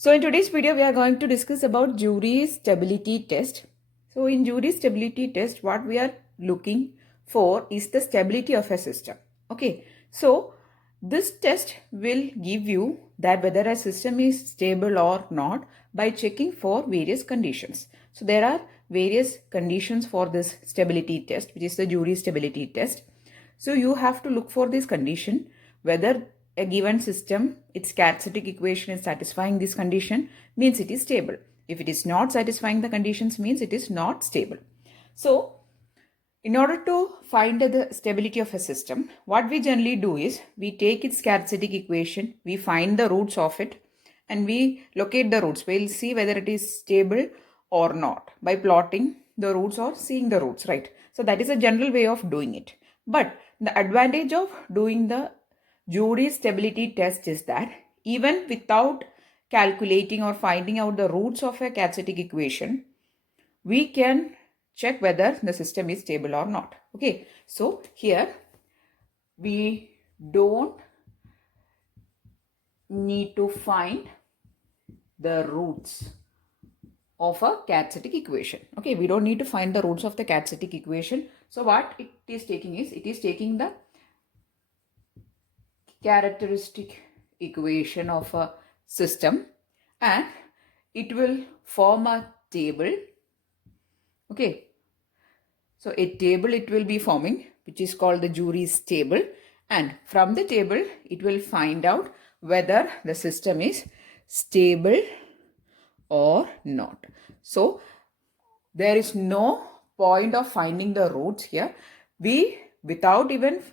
So in today's video, we are going to discuss about jury stability test. So in jury stability test, what we are looking for is the stability of a system. Okay. So this test will give you that whether a system is stable or not by checking for various conditions. So there are various conditions for this stability test, which is the jury stability test. So you have to look for this condition, whether a given system, its characteristic equation is satisfying this condition, means it is stable. If it is not satisfying the conditions, means it is not stable. So in order to find the stability of a system, what we generally do is we take its characteristic equation, we find the roots of it, and we locate the roots. We'll see whether it is stable or not by plotting the roots or seeing the roots, right? So that is a general way of doing it. But the advantage of doing the jury stability test is that even without calculating or finding out the roots of a characteristic equation, we can check whether the system is stable or not. Okay, so here we don't need to find the roots of a characteristic equation. Okay, we don't need to find the roots of the characteristic equation. So what it is taking is, it is taking the characteristic equation of a system and it will form a table. Okay, so a table it will be forming, which is called the jury's table, and from the table it will find out whether the system is stable or not. So there is no point of finding the roots here. We, without even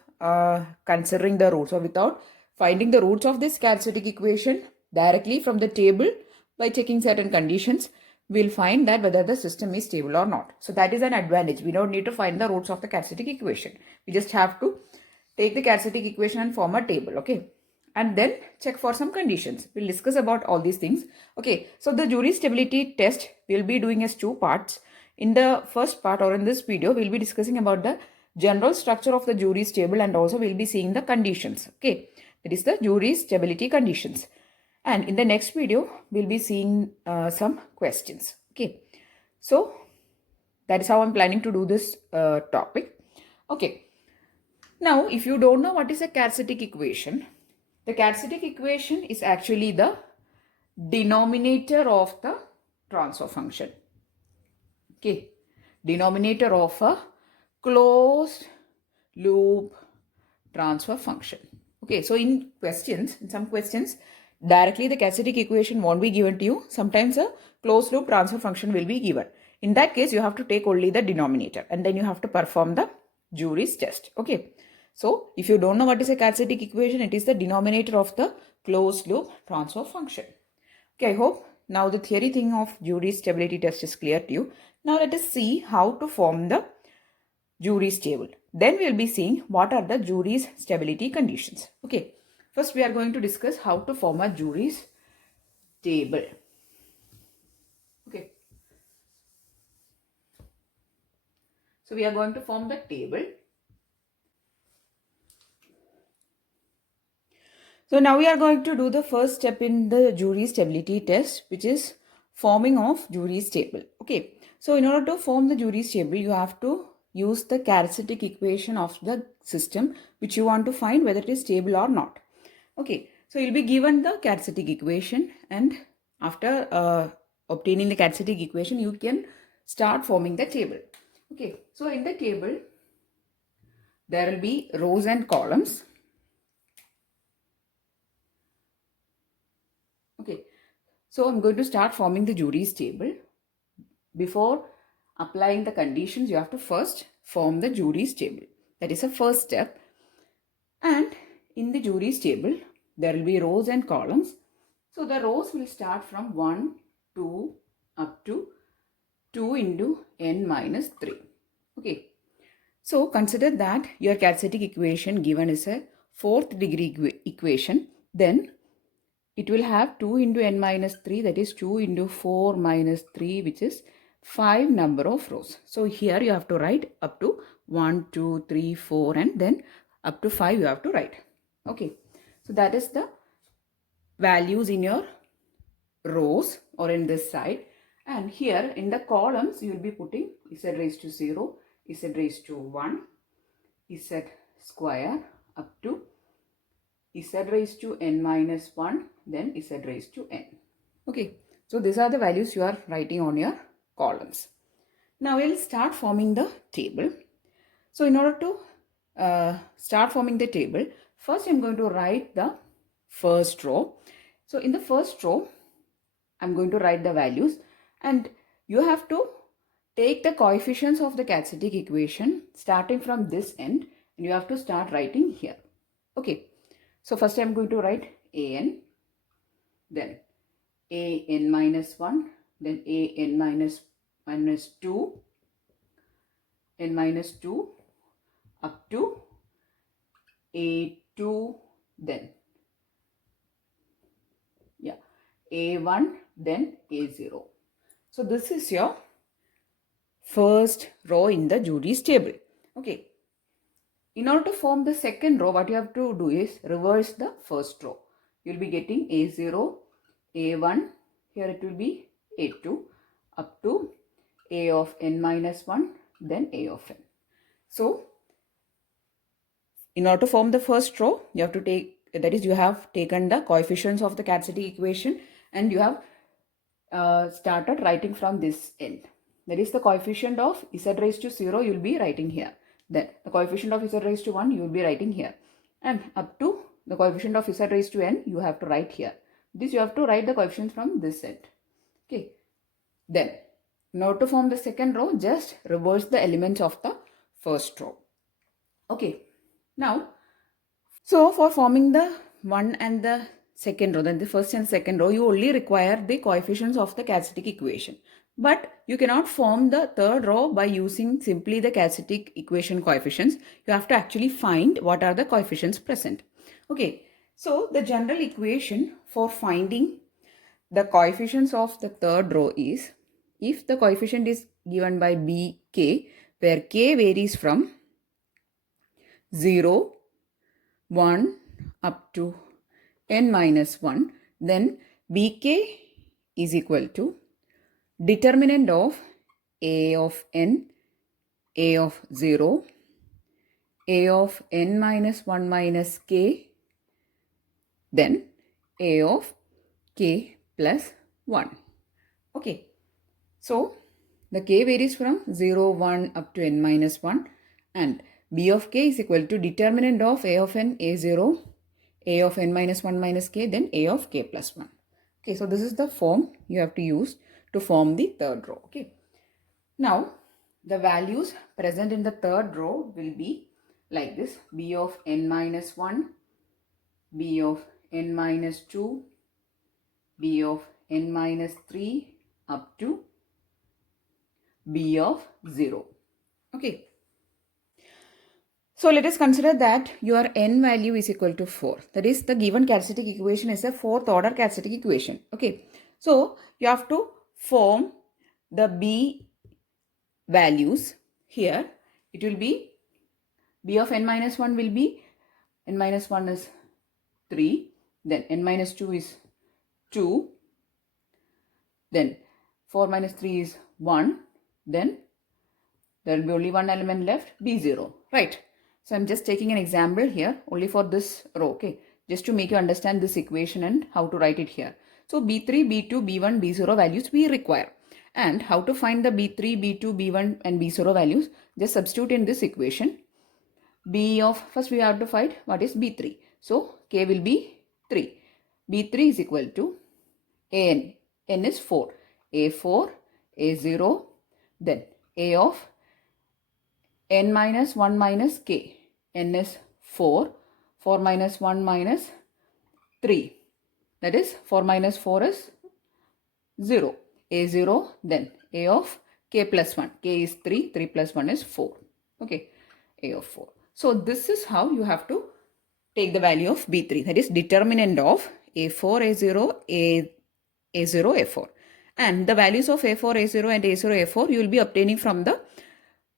considering the roots or without finding the roots of this characteristic equation, directly from the table by checking certain conditions, we'll find that whether the system is stable or not. So that is an advantage. We don't need to find the roots of the characteristic equation. We just have to take the characteristic equation and form a table. Okay, and then check for some conditions. We'll discuss about all these things. Okay, so the jury stability test we'll be doing as two parts. In the first part, or in this video, we'll be discussing about the general structure of the jury's table, and also we'll be seeing the conditions. Okay, that is the jury stability conditions. And in the next video, we'll be seeing some questions. Okay, so that is how I'm planning to do this topic. Okay, now if you don't know what is a characteristic equation, the characteristic equation is actually the denominator of the transfer function. Okay, denominator of a closed loop transfer function. Okay, so in some questions, directly the characteristic equation won't be given to you. Sometimes a closed loop transfer function will be given. In that case, you have to take only the denominator and then you have to perform the jury's test. Okay, so if you don't know what is a characteristic equation, it is the denominator of the closed loop transfer function. Okay, I hope now the theory thing of jury stability test is clear to you. Now let us see how to form the jury's table. Then we will be seeing what are the jury's stability conditions. Okay, first we are going to discuss how to form a jury's table. Okay, so we are going to form the table. So now we are going to do the first step in the jury stability test, which is forming of jury's table. Okay, so in order to form the jury's table, you have to use the characteristic equation of the system which you want to find whether it is stable or not. Okay, so you'll be given the characteristic equation, and after obtaining the characteristic equation, you can start forming the table. Okay, so in the table, there will be rows and columns. Okay, so I'm going to start forming the jury's table. Before applying the conditions, you have to first form the jury's table. That is the first step. And in the jury's table, there will be rows and columns. So the rows will start from 1, 2, up to 2 into n minus 3. Okay. So consider that your characteristic equation given is a fourth degree equation. Then it will have 2 into n minus 3, that is 2 into 4 minus 3, which is 5 number of rows. So here you have to write up to 1, 2, 3, 4 and then up to 5 you have to write. Okay, so that is the values in your rows or in this side, and here in the columns you will be putting z raised to 0, z raised to 1, z square up to z raised to n minus 1, then z raised to n. Okay, so these are the values you are writing on your columns. Now we'll start forming the table. So in order to start forming the table, first I'm going to write the first row. So in the first row, I'm going to write the values, and you have to take the coefficients of the Katsoutek equation starting from this end, and you have to start writing here. Okay, so first I'm going to write an, then an minus 1, then an minus 2, n minus 2 up to a2, then a1, then a0. So this is your first row in the Judy's table. Okay. In order to form the second row, what you have to do is reverse the first row. You will be getting a0, a1, here it will be a2 up to a of n minus 1, then a of n. So in order to form the first row, you have to take, that is, you have taken the coefficients of the Katsoutek equation and you have started writing from this end. That is the coefficient of z raised to 0 you will be writing here. Then the coefficient of z raised to 1 you will be writing here. And up to the coefficient of z raised to n you have to write here. This you have to write the coefficients from this end. Okay. Then in order to form the second row, just reverse the elements of the first row. Okay. Now, so for forming the one and the second row, then the first and second row, you only require the coefficients of the Katsoutek equation. But you cannot form the third row by using simply the Katsoutek equation coefficients. You have to actually find what are the coefficients present. Okay, so the general equation for finding the coefficients of the third row is, if the coefficient is given by bk, where k varies from 0, 1 up to n minus 1, then bk is equal to determinant of a of n, a of 0, a of n minus 1 minus k, then a of k plus 1. Okay, so the k varies from 0, 1 up to n minus 1, and b of k is equal to determinant of a of n, a0, a of n minus 1 minus k, then a of k plus 1. Okay, so this is the form you have to use to form the third row. Okay, now the values present in the third row will be like this: b of n minus 1, b of n minus 2, b of n minus 3 up to b of 0. Okay. So let us consider that your n value is equal to 4. That is, the given Katsoutek equation is a fourth order Katsoutek equation. Okay. So you have to form the b values here. It will be b of n minus 1 will be, n minus 1 is 3. Then n minus 2 is 2. Then 4 minus 3 is 1. Then there will be only one element left, b0. Right. So I'm just taking an example here only for this row, okay, just to make you understand this equation and how to write it here. So b3, b2, b1, b0 values we require. And how to find the b3, b2, b1 and b0 values, just substitute in this equation. B of, first we have to find what is b3. So k will be 3. b3 is equal to an, n is 4, a4, a0, then a of n minus 1 minus k, n is 4, 4 minus 1 minus 3, that is 4 minus 4 is 0, a0, then a of k plus 1, k is 3, 3 plus 1 is 4, okay, a of 4. So this is how you have to take the value of b3, that is determinant of a4, a0, a0, a4. And the values of a4, a0 and a0, a4 you will be obtaining from the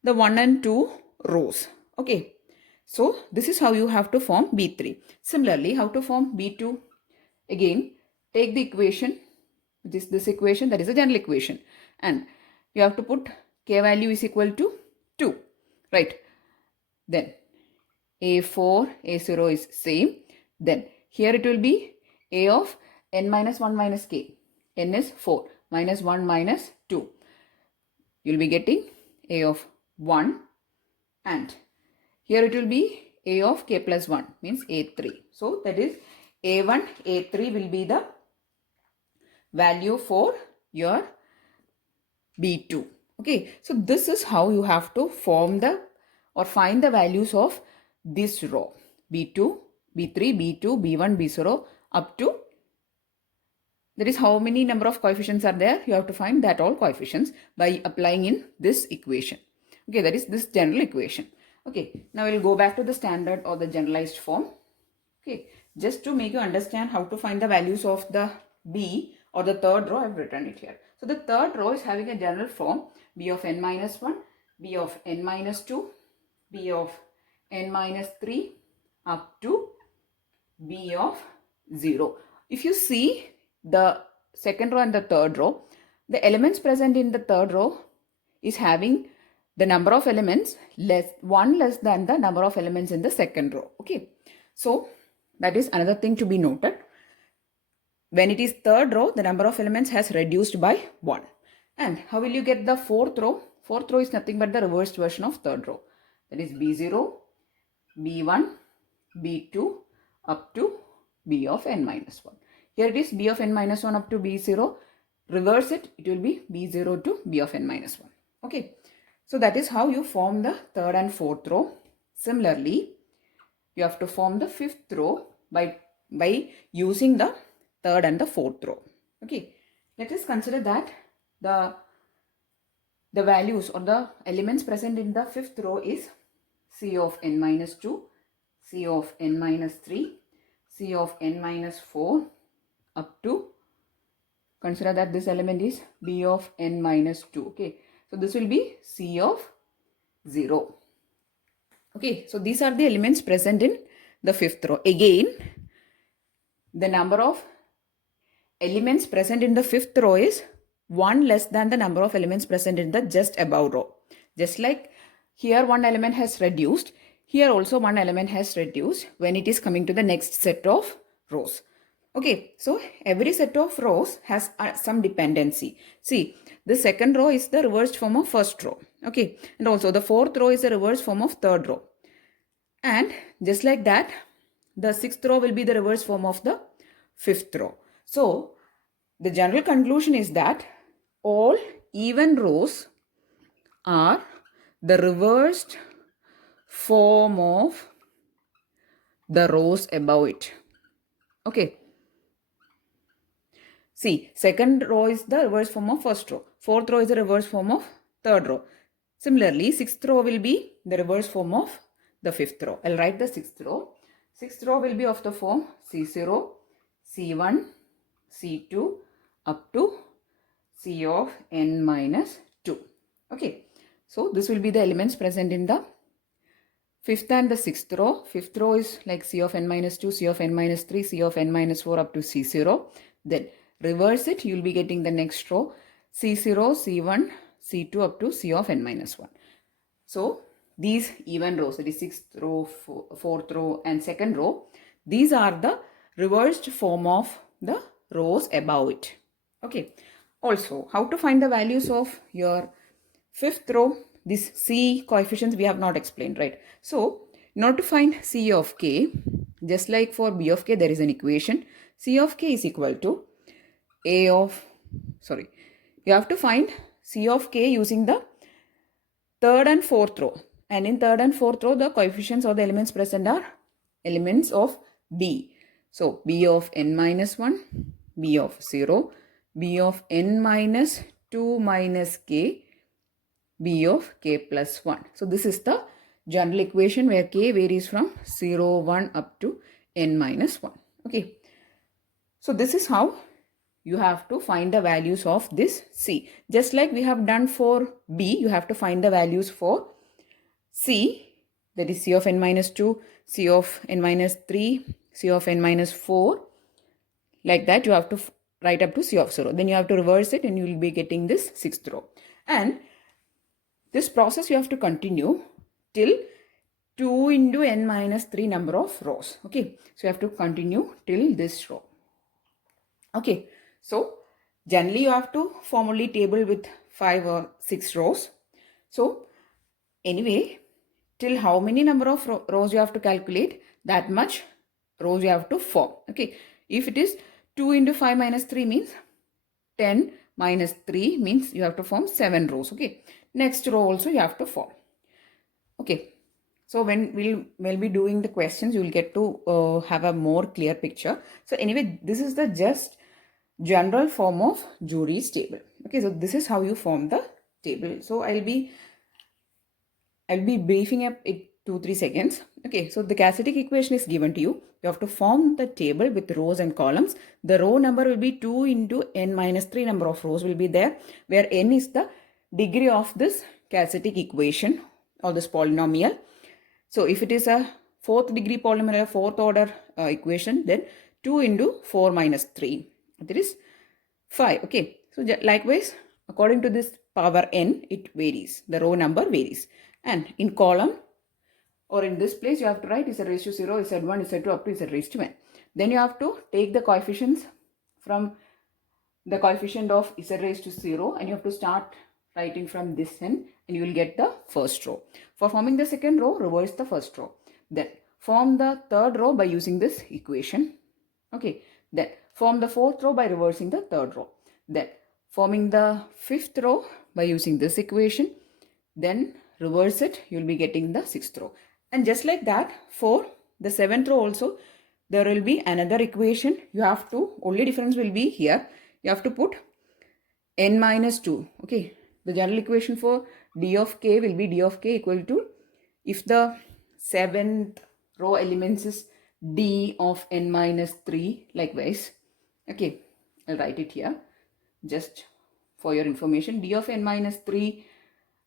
1 and 2 rows. Okay. So this is how you have to form b3. Similarly, how to form b2? Again, take the equation which is this equation, that is a general equation. And you have to put k value is equal to 2, right? Then A4, A0 is same. Then here it will be A of n minus 1 minus k. N is 4 minus 1 minus 2. You will be getting A of 1, and here it will be A of k plus 1, means A3. So that is A1, A3 will be the value for your B2. Okay, so this is how you have to form the or find the values of this row B2, B3, B2, B1, B0 up to, that is how many number of coefficients are there. You have to find that all coefficients by applying in this equation. Okay, that is this general equation. Okay, now we'll go back to the standard or the generalized form. Okay, just to make you understand how to find the values of the B or the third row, I've written it here. So the third row is having a general form B of n minus 1, B of n minus 2, B of n minus 3 up to B of 0. If you see the second row and the third row, the elements present in the third row is having the number of elements less than the number of elements in the second row. Okay, so that is another thing to be noted. When it is third row, the number of elements has reduced by 1. And how will you get the fourth row? Fourth row is nothing but the reversed version of third row. That is B0, B1, B2 up to B of n minus 1. Here it is B of n minus 1 up to B0. Reverse it, it will be B0 to B of n minus 1. Okay, so that is how you form the third and fourth row. Similarly, you have to form the fifth row by using the third and the fourth row. Okay, let us consider that the values or the elements present in the fifth row is C of n minus 2, C of n minus 3, C of n minus 4 up to, consider that this element is B of n minus 2. Okay, so this will be C of 0. Okay, so these are the elements present in the fifth row. Again, the number of elements present in the fifth row is 1 less than the number of elements present in the just above row. Just like here one element has reduced, here also one element has reduced when it is coming to the next set of rows. Okay, so every set of rows has some dependency. See, the second row is the reversed form of first row. Okay, and also the fourth row is the reverse form of third row. And just like that, the sixth row will be the reverse form of the fifth row. So the general conclusion is that all even rows are the reversed form of the rows above it. Okay. See, second row is the reverse form of first row. Fourth row is the reverse form of third row. Similarly, sixth row will be the reverse form of the fifth row. I'll write the sixth row. Sixth row will be of the form C0, C1, C2 up to C of n minus 2. Okay. So this will be the elements present in the fifth and the sixth row. Fifth row is like C of n minus 2, C of n minus 3, C of n minus 4 up to C0. Then reverse it, you will be getting the next row C0, C1, C2 up to C of n minus 1. So these even rows, that is sixth row, fourth row and second row, these are the reversed form of the rows above it. Okay. Also, how to find the values of your fifth row? This C coefficients we have not explained, right? So, in order to find C of k, just like for B of k, there is an equation. C of k is equal to you have to find C of k using the third and fourth row. And in third and fourth row, the coefficients or the elements present are elements of B. So, B of n minus 1, B of 0, B of n minus 2 minus k, B of k plus 1. So, this is the general equation where k varies from 0, 1 up to n minus 1. Okay. So, this is how you have to find the values of this C. Just like we have done for B, you have to find the values for C, that is C of n minus 2, C of n minus 3, C of n minus 4. Like that, you have to right up to C of 0. Then you have to reverse it and you will be getting this sixth row. And this process you have to continue till 2 into n minus 3 number of rows. Okay, so you have to continue till this row. Okay, so generally you have to form only table with 5 or 6 rows. So anyway, till how many number of rows you have to calculate, that much rows you have to form. Okay, if it is 2 into 5 minus 3 means 10 minus 3 means you have to form 7 rows. Okay, next row also you have to form. Okay, so when we'll be doing the questions, you will get to have a more clear picture. So anyway, this is the just general form of Jury's table. Okay, so this is how you form the table. So I'll be briefing up it 2-3 seconds. Okay, so the Casetic equation is given to you. You have to form the table with rows and columns. The row number will be 2 into n minus 3 number of rows will be there, where n is the degree of this Casetic equation or this polynomial. So if it is a fourth degree polynomial, fourth order equation, then 2 into 4 minus 3, that is 5. Okay, so likewise, according to this power n, it varies. The row number varies. And in column or in this place, you have to write z raised to 0, z1, z2 up to z raised to n. Then you have to take the coefficients from the coefficient of z raised to 0 and you have to start writing from this end and you will get the first row. For forming the second row, reverse the first row. Then form the third row by using this equation. Okay, then form the fourth row by reversing the third row. Then forming the fifth row by using this equation. Then reverse it, you will be getting the sixth row. And just like that, for the seventh row also, there will be another equation. You have to, only difference will be here. You have to put n minus 2. Okay, the general equation for d of k will be d of k equal to, if the seventh row elements is d of n minus 3, likewise. Okay, I'll write it here just for your information. D of n minus 3,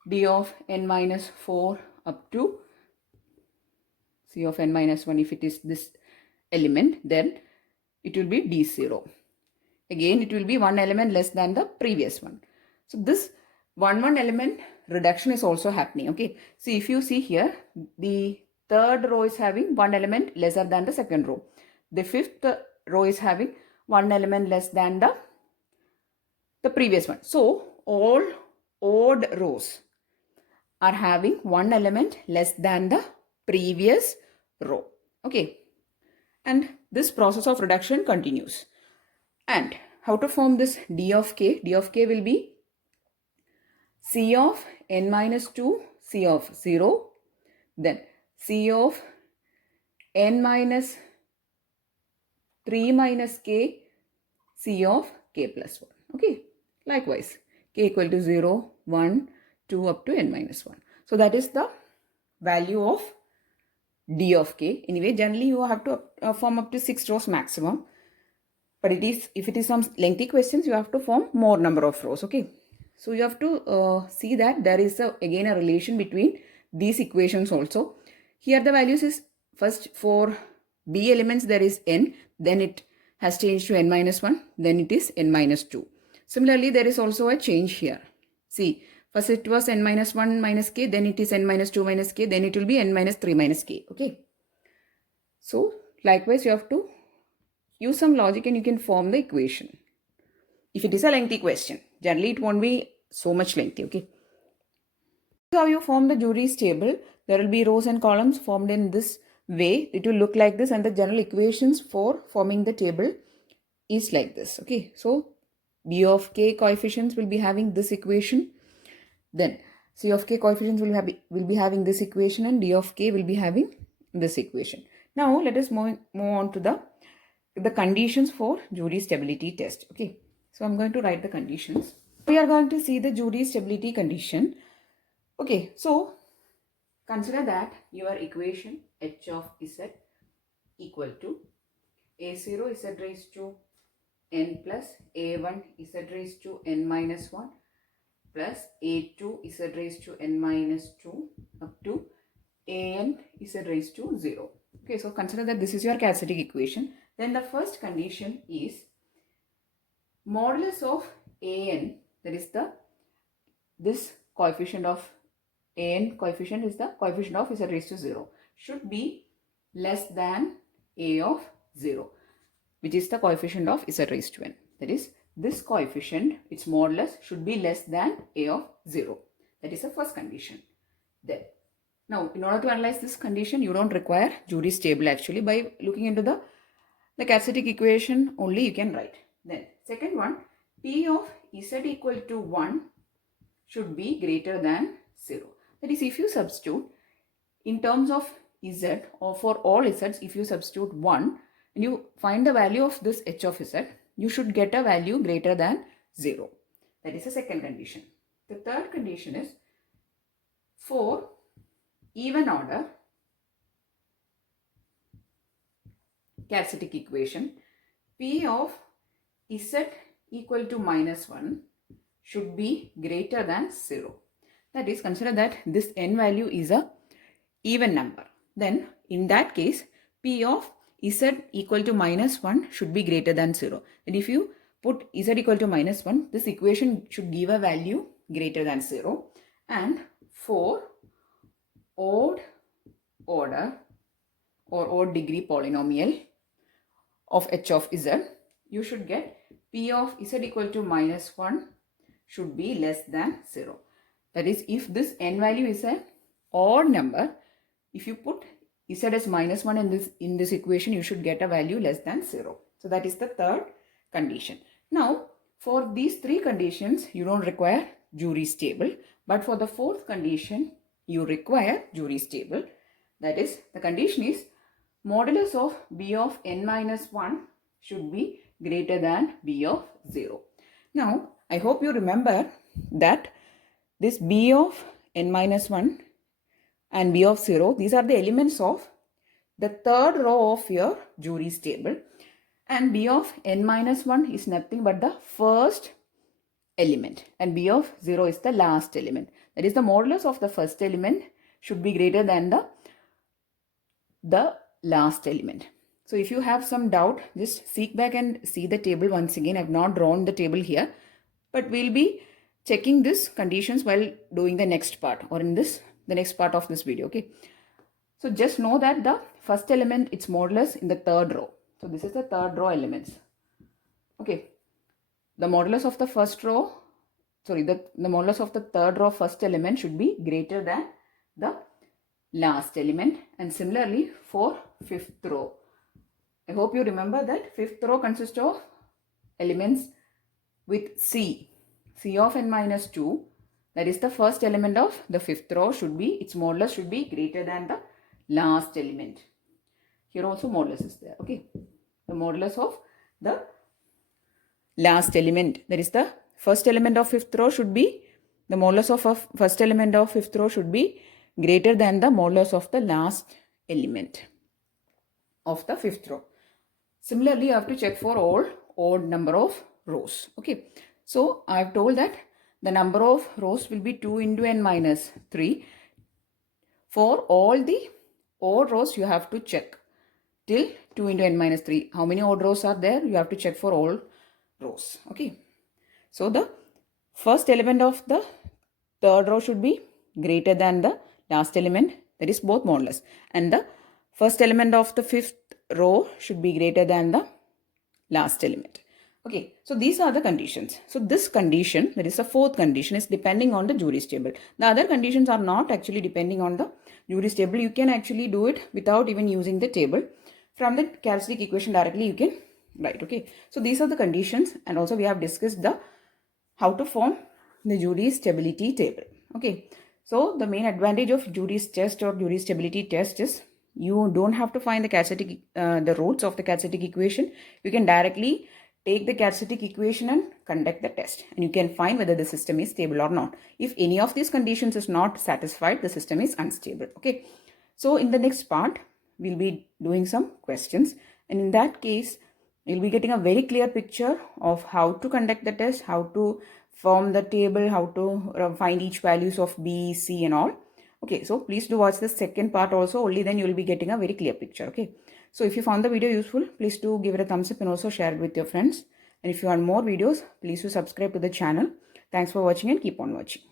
d of n minus 4 up to c of n minus 1. If it is this element, then it will be d0. Again, it will be one element less than the previous one. So this one element reduction is also happening. Okay, see, if you see here, the third row is having one element lesser than the second row. The fifth row is having one element less than the previous one. So all odd rows are having one element less than the previous row. Okay, and this process of reduction continues. And how to form this d of k? D of k will be c of n minus 2, c of 0, then c of n minus 3 minus k, c of k plus 1. Okay, likewise, k equal to 0, 1, 2 up to n minus 1. So that is the value of d of k. Anyway, generally you have to form up to 6 rows maximum. But it is, if it is some lengthy questions, you have to form more number of rows. Okay, so you have to see that there is again a relation between these equations also. Here the values is, first for b elements there is n, then it has changed to n minus 1, then it is n minus 2. Similarly, there is also a change here. See, first it was n minus 1 minus k, then it is n minus 2 minus k, then it will be n minus 3 minus k. Okay, so likewise you have to use some logic and you can form the equation. If it is a lengthy question, generally it won't be so much lengthy. Okay, so how you form the Jury's table. There will be rows and columns formed in this way. It will look like this, and the general equations for forming the table is like this. Okay, so d of k coefficients will be having this equation, then c of k coefficients will be having this equation, and d of k will be having this equation. Now let us move on to the conditions for Jury stability test. Okay, so I'm going to write the conditions. We are going to see the Jury stability condition. Okay, so consider that your equation h of z equal to a0 z raised to n plus a1 z raised to n minus 1 plus a2 z raised to n minus 2 up to an z raised to 0. Okay, so consider that this is your Casetic equation. Then the first condition is modulus of an, that is this coefficient of an coefficient is the coefficient of z raised to 0, should be less than a of 0, which is the coefficient of z raised to n. That is, this coefficient, its modulus should be less than a of 0. That is the first condition. Then, now in order to analyze this condition, you don't require Jury's table actually. By looking into the quadratic equation only you can write. Then second one, P of z equal to 1 should be greater than 0. That is, if you substitute in terms of z, or for all z's, if you substitute 1 and you find the value of this h of z, you should get a value greater than 0. That is the second condition. The third condition is for even order quadratic equation, P of z equal to -1 should be greater than 0. That is, consider that this n value is a even number. Then in that case, P of z equal to -1 should be greater than 0. And if you put z equal to -1, this equation should give a value greater than 0. And for odd order or odd degree polynomial of h of z, you should get P of z equal to -1 should be less than 0. That is, if this n value is an odd number, if you put z as -1 in this equation, you should get a value less than 0. So that is the third condition. Now, for these three conditions, you don't require Jury's table. But for the fourth condition, you require Jury's table. That is, the condition is modulus of b of n minus 1 should be greater than b of 0. Now, I hope you remember that this b of n minus 1 and b of 0, these are the elements of the third row of your Jury's table. And b of n minus 1 is nothing but the first element. And b of 0 is the last element. That is, the modulus of the first element should be greater than the last element. So if you have some doubt, just seek back and see the table once again. I have not drawn the table here, but we'll be checking these conditions while doing the next part, or in the next part of this video. Okay. So just know that the first element, its modulus in the third row. So this is the third row elements. Okay. The modulus of the first row, the modulus of the third row first element should be greater than the last element. And similarly for fifth row. I hope you remember that fifth row consists of elements with C of n minus 2. That is, the first element of the fifth row should be, its modulus should be greater than the last element. Here also modulus is there. Okay. The modulus of the last element, that is, the first element of fifth row should be, the modulus of first element of fifth row should be greater than the modulus of the last element of the fifth row. Similarly, you have to check for all odd number of rows. Okay. So I have told that the number of rows will be 2 into n minus 3. For all the odd rows, you have to check till 2 into n minus 3. How many odd rows are there? You have to check for all rows. Okay. So the first element of the third row should be greater than the last element, that is both modulus. And the first element of the fifth row should be greater than the last element. Okay, so these are the conditions. So this condition, that is the fourth condition, is depending on the Jury's table. The other conditions are not actually depending on the Jury's table. You can actually do it without even using the table. From the characteristic equation directly you can write. Okay, so these are the conditions, and also we have discussed the how to form the Jury's stability table. Okay, so the main advantage of Jury's test or Jury's stability test is you don't have to find the roots of the characteristic equation. You can directly take the characteristic equation and conduct the test, and you can find whether the system is stable or not. If any of these conditions is not satisfied, the system is unstable. Okay, so in the next part we'll be doing some questions, and in that case you'll be getting a very clear picture of how to conduct the test, how to form the table, how to find each values of B, C and all. Okay, so please do watch the second part also. Only then you will be getting a very clear picture. Okay, so if you found the video useful, please do give it a thumbs up and also share it with your friends. And if you want more videos, please do subscribe to the channel. Thanks for watching and keep on watching.